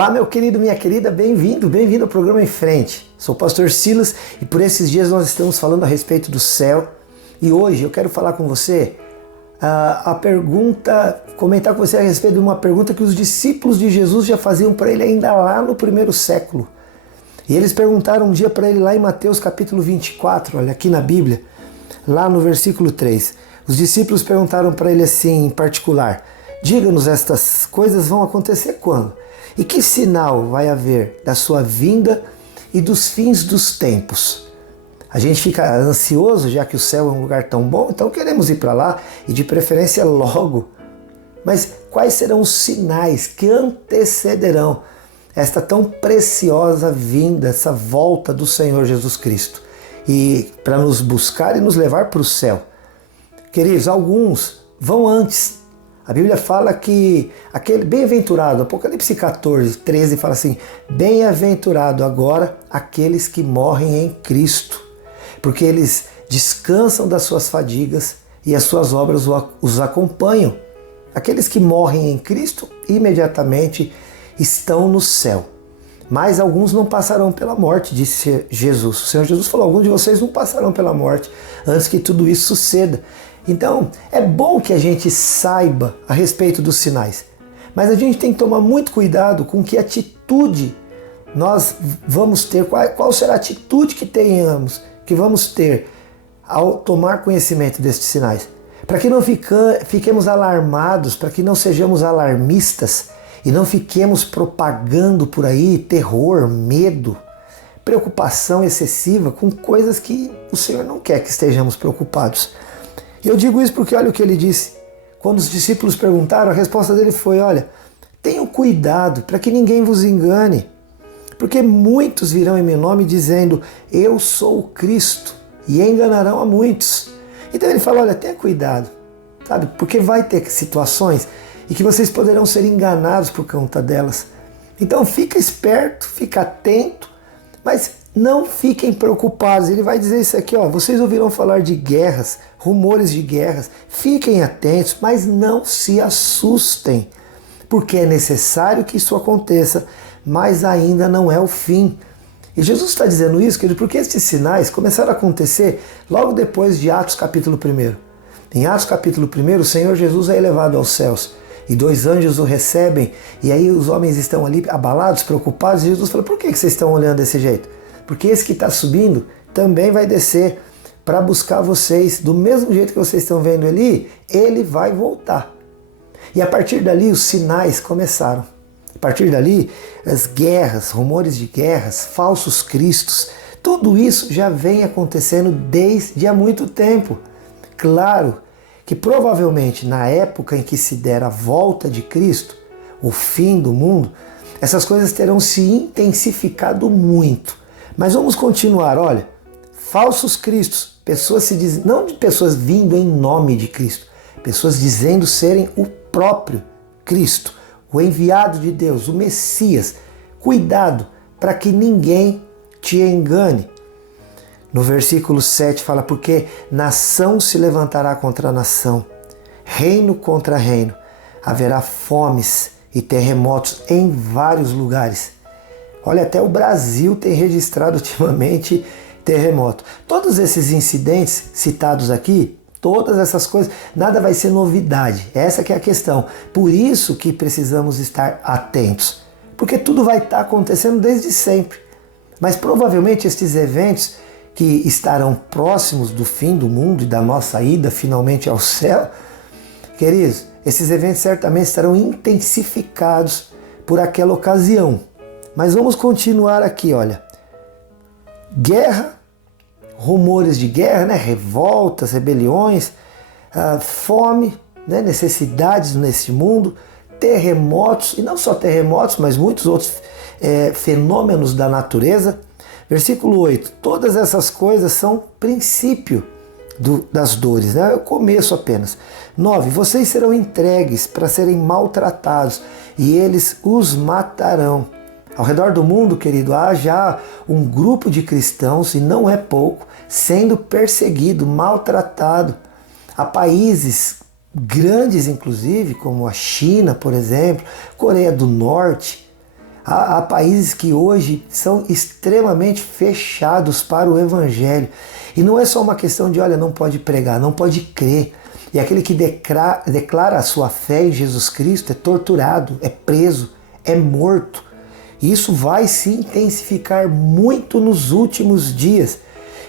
Olá, meu querido, minha querida, bem-vindo ao programa Em Frente. Sou o pastor Silas e por esses dias nós estamos falando a respeito do céu. E hoje eu quero falar com você comentar com você a respeito de uma pergunta que os discípulos de Jesus já faziam para ele ainda lá no primeiro século. E eles perguntaram um dia para ele lá em Mateus capítulo 24, olha aqui na Bíblia, lá no versículo 3. Os discípulos perguntaram para ele assim em particular: diga-nos, estas coisas vão acontecer quando? E que sinal vai haver da sua vinda e dos fins dos tempos? A gente fica ansioso, já que o céu é um lugar tão bom, então queremos ir para lá e de preferência logo. Mas quais serão os sinais que antecederão esta tão preciosa vinda, essa volta do Senhor Jesus Cristo? E para nos buscar e nos levar para o céu. Queridos, alguns vão antes. A Bíblia fala que aquele bem-aventurado, Apocalipse 14, 13 fala assim: bem-aventurado agora aqueles que morrem em Cristo, porque eles descansam das suas fadigas e as suas obras os acompanham. Aqueles que morrem em Cristo imediatamente estão no céu. Mas alguns não passarão pela morte, disse Jesus. O Senhor Jesus falou: alguns de vocês não passarão pela morte antes que tudo isso suceda. Então, é bom que a gente saiba a respeito dos sinais, mas a gente tem que tomar muito cuidado com que atitude nós vamos ter, qual será a atitude que vamos ter ao tomar conhecimento destes sinais. Para que não fiquemos alarmados, para que não sejamos alarmistas e não fiquemos propagando por aí terror, medo, preocupação excessiva com coisas que o Senhor não quer que estejamos preocupados. E eu digo isso porque olha o que ele disse. Quando os discípulos perguntaram, a resposta dele foi: olha, tenham cuidado para que ninguém vos engane, porque muitos virão em meu nome dizendo: eu sou o Cristo, e enganarão a muitos. Então ele fala: olha, tenha cuidado, sabe? Porque vai ter situações e que vocês poderão ser enganados por conta delas. Então fica esperto, fica atento, mas não fiquem preocupados. Ele vai dizer isso aqui, ó: vocês ouvirão falar de guerras, rumores de guerras, fiquem atentos, mas não se assustem, porque é necessário que isso aconteça, mas ainda não é o fim. E Jesus está dizendo isso, querido, porque esses sinais começaram a acontecer logo depois de Atos capítulo 1. Em Atos capítulo 1, o Senhor Jesus é elevado aos céus e 2 anjos o recebem, e aí os homens estão ali abalados, preocupados, e Jesus fala: por que vocês estão olhando desse jeito? Porque esse que está subindo também vai descer para buscar vocês. Do mesmo jeito que vocês estão vendo ali, ele vai voltar. E a partir dali os sinais começaram. A partir dali as guerras, rumores de guerras, falsos cristos, tudo isso já vem acontecendo desde há muito tempo. Claro que provavelmente na época em que se der a volta de Cristo, o fim do mundo, essas coisas terão se intensificado muito. Mas vamos continuar, olha, falsos cristos, não de pessoas vindo em nome de Cristo, pessoas dizendo serem o próprio Cristo, o enviado de Deus, o Messias. Cuidado para que ninguém te engane. No versículo 7 fala: porque nação se levantará contra nação, reino contra reino, haverá fomes e terremotos em vários lugares. Olha, até o Brasil tem registrado ultimamente terremoto. Todos esses incidentes citados aqui, todas essas coisas, nada vai ser novidade. Essa que é a questão. Por isso que precisamos estar atentos. Porque tudo vai estar acontecendo desde sempre. Mas provavelmente estes eventos que estarão próximos do fim do mundo e da nossa ida finalmente ao céu, queridos, esses eventos certamente estarão intensificados por aquela ocasião. Mas vamos continuar aqui, olha. Guerra, rumores de guerra, né? Revoltas, rebeliões, fome, né? Necessidades nesse mundo, terremotos, e não só terremotos, mas muitos outros fenômenos da natureza. Versículo 8, todas essas coisas são princípio das dores, né? É o começo apenas. 9, vocês serão entregues para serem maltratados e eles os matarão. Ao redor do mundo, querido, há já um grupo de cristãos, e não é pouco, sendo perseguido, maltratado. Há países grandes, inclusive, como a China, por exemplo, Coreia do Norte, Há países que hoje são extremamente fechados para o Evangelho. E não é só uma questão de, olha, não pode pregar, não pode crer. E aquele que declara a sua fé em Jesus Cristo é torturado, é preso, é morto. E isso vai se intensificar muito nos últimos dias.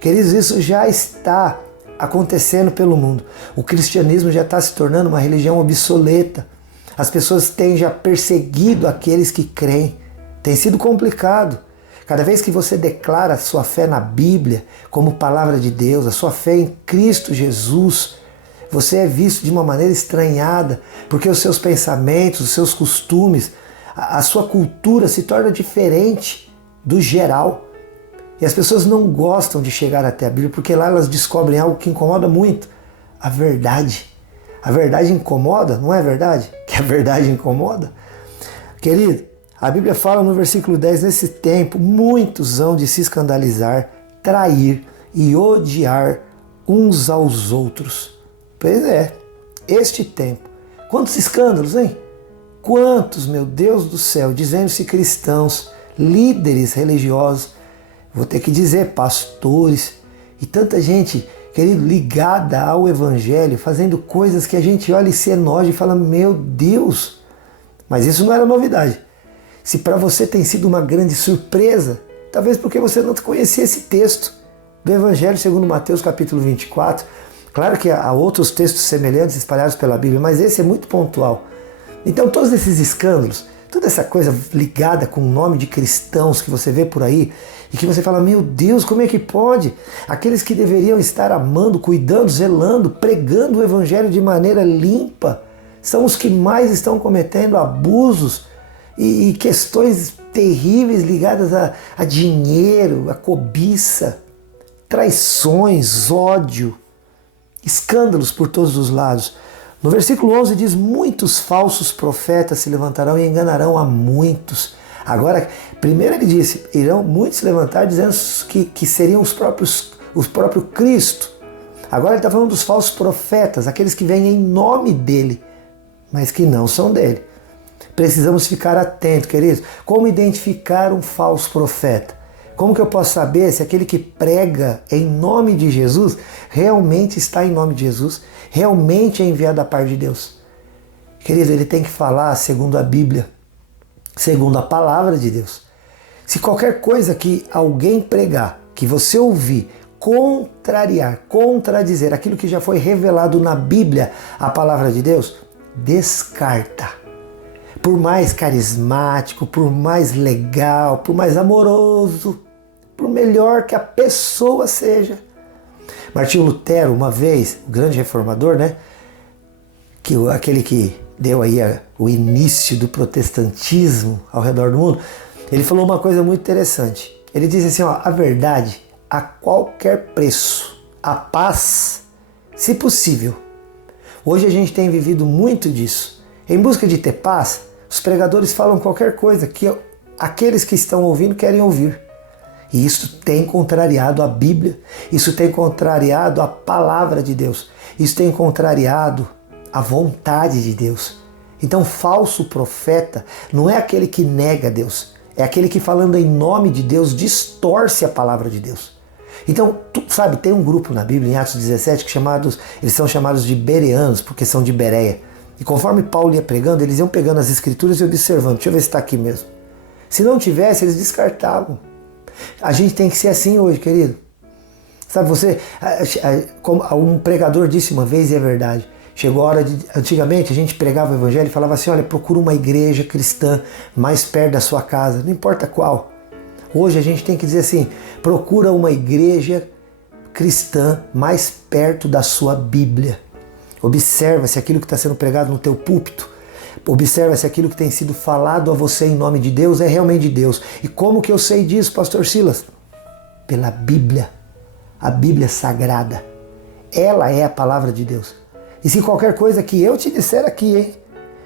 Queridos, isso já está acontecendo pelo mundo. O cristianismo já está se tornando uma religião obsoleta. As pessoas têm já perseguido aqueles que creem. Tem sido complicado. Cada vez que você declara a sua fé na Bíblia como palavra de Deus, a sua fé em Cristo Jesus, você é visto de uma maneira estranhada, porque os seus pensamentos, os seus costumes, a sua cultura se torna diferente do geral. E as pessoas não gostam de chegar até a Bíblia, porque lá elas descobrem algo que incomoda muito: a verdade. A verdade incomoda, não é verdade? Que a verdade incomoda? Querido, a Bíblia fala no versículo 10, nesse tempo, muitos hão de se escandalizar, trair e odiar uns aos outros. Pois é, este tempo. Quantos escândalos, hein? Quantos, meu Deus do céu, dizendo-se cristãos, líderes religiosos, vou ter que dizer pastores, e tanta gente, querido, ligada ao Evangelho, fazendo coisas que a gente olha e se enoja e fala, meu Deus, mas isso não era novidade. Se para você tem sido uma grande surpresa, talvez porque você não conhecia esse texto do Evangelho segundo Mateus capítulo 24. Claro que há outros textos semelhantes espalhados pela Bíblia, mas esse é muito pontual. Então todos esses escândalos, toda essa coisa ligada com o nome de cristãos que você vê por aí, e que você fala, meu Deus, como é que pode? Aqueles que deveriam estar amando, cuidando, zelando, pregando o Evangelho de maneira limpa, são os que mais estão cometendo abusos e questões terríveis ligadas a dinheiro, a cobiça, traições, ódio, escândalos por todos os lados. No versículo 11 diz, muitos falsos profetas se levantarão e enganarão a muitos. Agora, primeiro ele disse, irão muitos se levantar dizendo que seriam o próprio Cristo. Agora ele está falando dos falsos profetas, aqueles que vêm em nome dele, mas que não são dele. Precisamos ficar atentos, queridos. Como identificar um falso profeta? Como que eu posso saber se aquele que prega em nome de Jesus realmente está em nome de Jesus? Realmente é enviado da parte de Deus? Querido, ele tem que falar segundo a Bíblia, segundo a palavra de Deus. Se qualquer coisa que alguém pregar, que você ouvir, contradizer aquilo que já foi revelado na Bíblia, a palavra de Deus, descarta. Por mais carismático, por mais legal, por mais amoroso, por melhor que a pessoa seja. Martinho Lutero, uma vez, o grande reformador, né? Aquele que deu aí o início do protestantismo ao redor do mundo, ele falou uma coisa muito interessante. Ele disse assim, ó, a verdade a qualquer preço, a paz, se possível. Hoje a gente tem vivido muito disso. Em busca de ter paz, os pregadores falam qualquer coisa que aqueles que estão ouvindo querem ouvir. E isso tem contrariado a Bíblia, isso tem contrariado a palavra de Deus, isso tem contrariado a vontade de Deus. Então, falso profeta não é aquele que nega Deus, é aquele que falando em nome de Deus distorce a palavra de Deus. Então, sabe, tem um grupo na Bíblia, em Atos 17, eles são chamados de bereanos, porque são de Bereia. E conforme Paulo ia pregando, eles iam pegando as escrituras e observando. Deixa eu ver se está aqui mesmo. Se não tivesse, eles descartavam. A gente tem que ser assim hoje, querido. Sabe, como um pregador disse uma vez, e é verdade, chegou a hora de... Antigamente a gente pregava o evangelho e falava assim, olha, procura uma igreja cristã mais perto da sua casa, não importa qual. Hoje a gente tem que dizer assim, procura uma igreja cristã mais perto da sua Bíblia. Observa se aquilo que está sendo pregado no teu púlpito, observa se aquilo que tem sido falado a você em nome de Deus é realmente de Deus. E como que eu sei disso, pastor Silas? Pela Bíblia, a Bíblia sagrada. Ela é a palavra de Deus. E se qualquer coisa que eu te disser aqui, hein,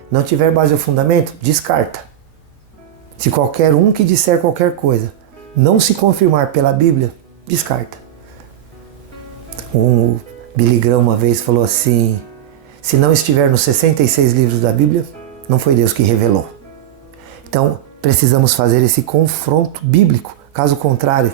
não tiver base ou fundamento, descarta. Se qualquer um que disser qualquer coisa não se confirmar pela Bíblia, descarta. O Billy Graham uma vez falou assim, se não estiver nos 66 livros da Bíblia, não foi Deus que revelou. Então, Precisamos fazer esse confronto bíblico. Caso contrário,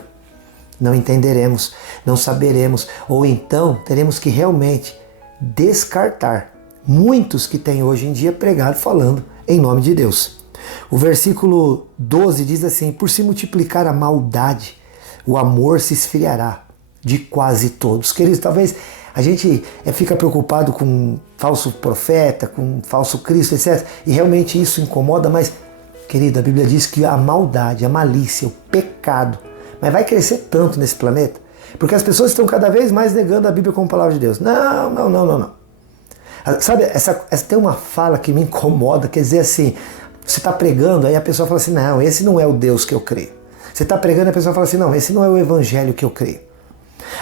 não entenderemos, não saberemos, ou então teremos que realmente descartar muitos que têm hoje em dia pregado falando em nome de Deus. O versículo 12 diz assim: por se multiplicar a maldade, o amor se esfriará de quase todos. Queridos, talvez a gente fica preocupado com falso profeta, com falso Cristo, etc. E realmente isso incomoda, mas, querido, a Bíblia diz que a maldade, a malícia, o pecado, mas vai crescer tanto nesse planeta, porque as pessoas estão cada vez mais negando a Bíblia como palavra de Deus. Não. Sabe, tem uma fala que me incomoda, quer dizer assim, você está pregando, aí a pessoa fala assim, não, esse não é o Deus que eu creio. Você está pregando e a pessoa fala assim, não, esse não é o evangelho que eu creio.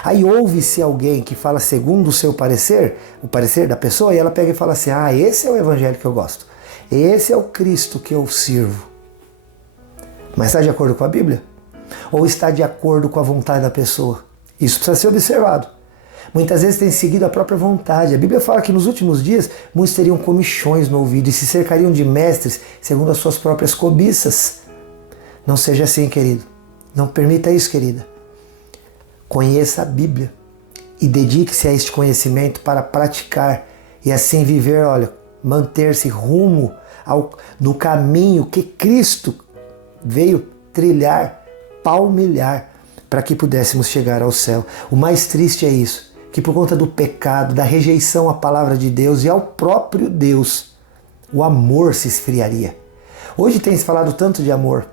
Aí ouve-se alguém que fala segundo o seu parecer, o parecer da pessoa, e ela pega e fala assim, esse é o evangelho que eu gosto. Esse é o Cristo que eu sirvo. Mas está de acordo com a Bíblia? Ou está de acordo com a vontade da pessoa? Isso precisa ser observado. Muitas vezes tem seguido a própria vontade. A Bíblia fala que nos últimos dias muitos teriam comichões no ouvido e se cercariam de mestres segundo as suas próprias cobiças. Não seja assim, querido. Não permita isso, querida. Conheça a Bíblia e dedique-se a este conhecimento para praticar e assim viver, manter-se rumo no caminho que Cristo veio trilhar, palmilhar, para que pudéssemos chegar ao céu. O mais triste é isso, que por conta do pecado, da rejeição à palavra de Deus e ao próprio Deus, o amor se esfriaria. Hoje tem se falado tanto de amor,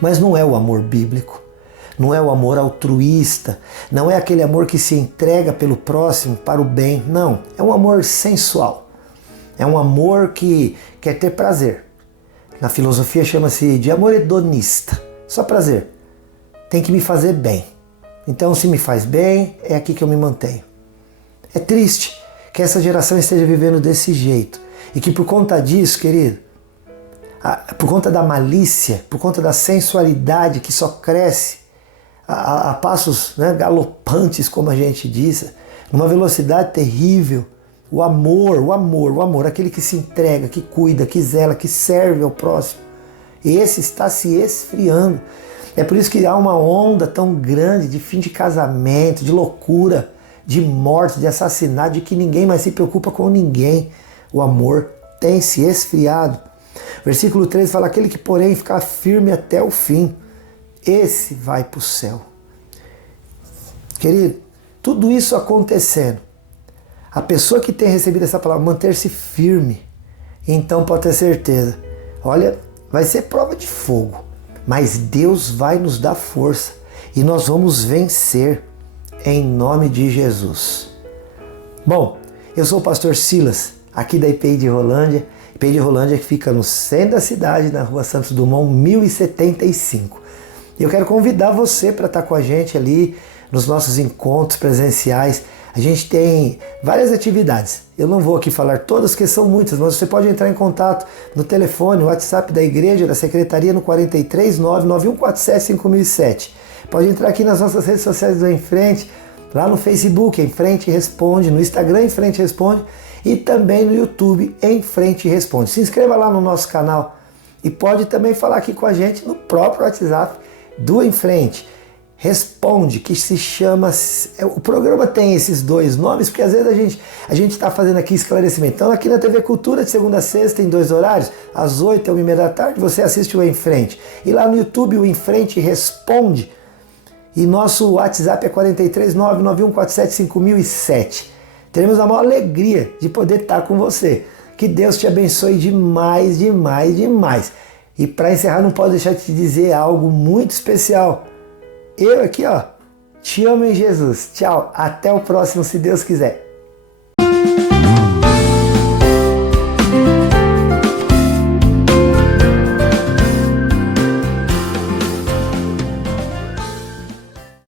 mas não é o amor bíblico, não é o amor altruísta, não é aquele amor que se entrega pelo próximo para o bem, não. É um amor sensual, é um amor que quer ter prazer. Na filosofia chama-se de amor hedonista, só prazer. Tem que me fazer bem. Então, se me faz bem, é aqui que eu me mantenho. É triste que essa geração esteja vivendo desse jeito. E que por conta disso, querido, por conta da malícia, por conta da sensualidade que só cresce a passos galopantes, como a gente diz, numa velocidade terrível, o amor, aquele que se entrega, que cuida, que zela, que serve ao próximo, esse está se esfriando. É por isso que há uma onda tão grande de fim de casamento, de loucura, de morte, de assassinato, de que ninguém mais se preocupa com ninguém. O amor tem se esfriado. Versículo 13 fala, aquele que porém ficar firme até o fim, esse vai para o céu. Querido, tudo isso acontecendo, a pessoa que tem recebido essa palavra, manter-se firme, então pode ter certeza, vai ser prova de fogo. Mas Deus vai nos dar força e nós vamos vencer em nome de Jesus. Bom, eu sou o pastor Silas, aqui da IPI de Rolândia. IPI de Rolândia que fica no centro da cidade, na rua Santos Dumont, 1075. E eu quero convidar você para estar com a gente ali nos nossos encontros presenciais. A gente tem várias atividades. Eu não vou aqui falar todas, que são muitas, mas você pode entrar em contato no telefone, WhatsApp da igreja, da secretaria no 43 99147 5007. Pode entrar aqui nas nossas redes sociais do Em Frente, lá no Facebook, Em Frente Responde, no Instagram, Em Frente Responde, e também no YouTube, Em Frente Responde. Se inscreva lá no nosso canal e pode também falar aqui com a gente no próprio WhatsApp do Em Frente Responde, que se chama... O programa tem esses dois nomes, porque às vezes a gente está fazendo aqui esclarecimento. Então aqui na TV Cultura, de segunda a sexta, tem 2 horários, às 8 e 1h30 da tarde, você assiste o Em Frente. E lá no YouTube, o Em Frente Responde. E nosso WhatsApp é 43 99147 5007. Teremos a maior alegria de poder estar com você. Que Deus te abençoe demais, demais, demais. E para encerrar, não posso deixar de te dizer algo muito especial. Eu aqui, te amo em Jesus. Tchau, até o próximo, se Deus quiser.